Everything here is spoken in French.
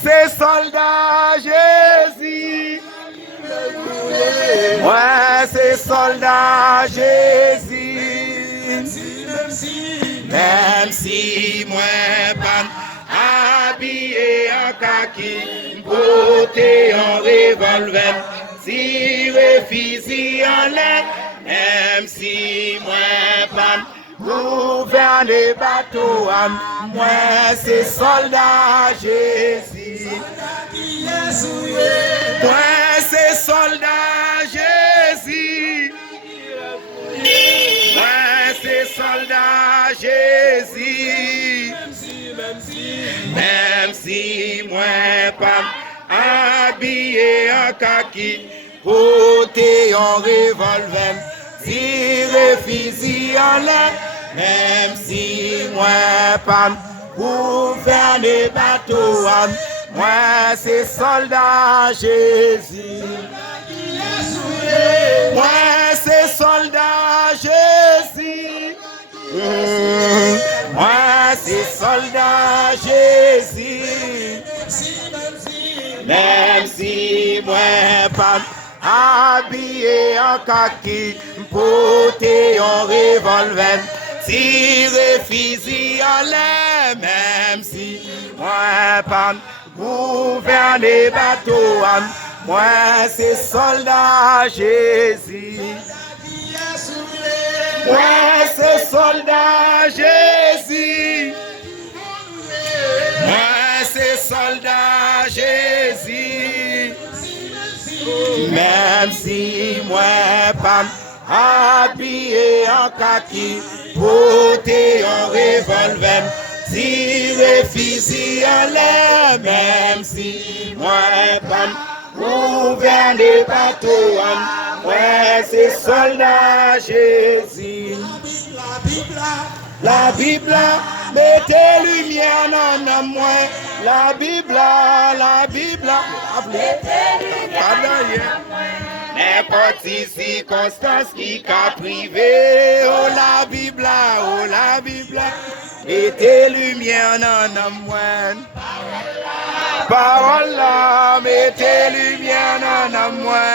c'est soldat Jésus. Moi, c'est soldat Jésus. Même si moi pas habillé en kaki, porté en revolver, tiré fusil en l'air, même si moi pas gouverner bateau, moi c'est soldat Jésus. Moi c'est soldat Jésus. Moi c'est soldat Jésus. Même si moi pas habillé en kaki, porté en revolver, tiré fusil en l'air, même si moi pas gouverner bateau, moi c'est soldat Jésus. Moi c'est soldat Jésus. Moi c'est soldat Jésus. Même si moi pas habillé en kaki, porté en revolver, tiré fusil en l'air, même si moi pas gouverner bateau, moi c'est soldat Jésus. Moi c'est soldat Jésus. Moi c'est soldat Jésus. Même si moi pas habillé en kaki, porté en revolver, tiré fusil en l'air, même si moi pas gouverner bateau, moi c'est soldat Jésus. La Bible, mettez lumière dans moi. La Bible, mettez lumière dans moi. N'importe circonstance qui qu'a privé, oh la Bible, mettez lumière dans moi. Parole là, mettez lumière dans moi.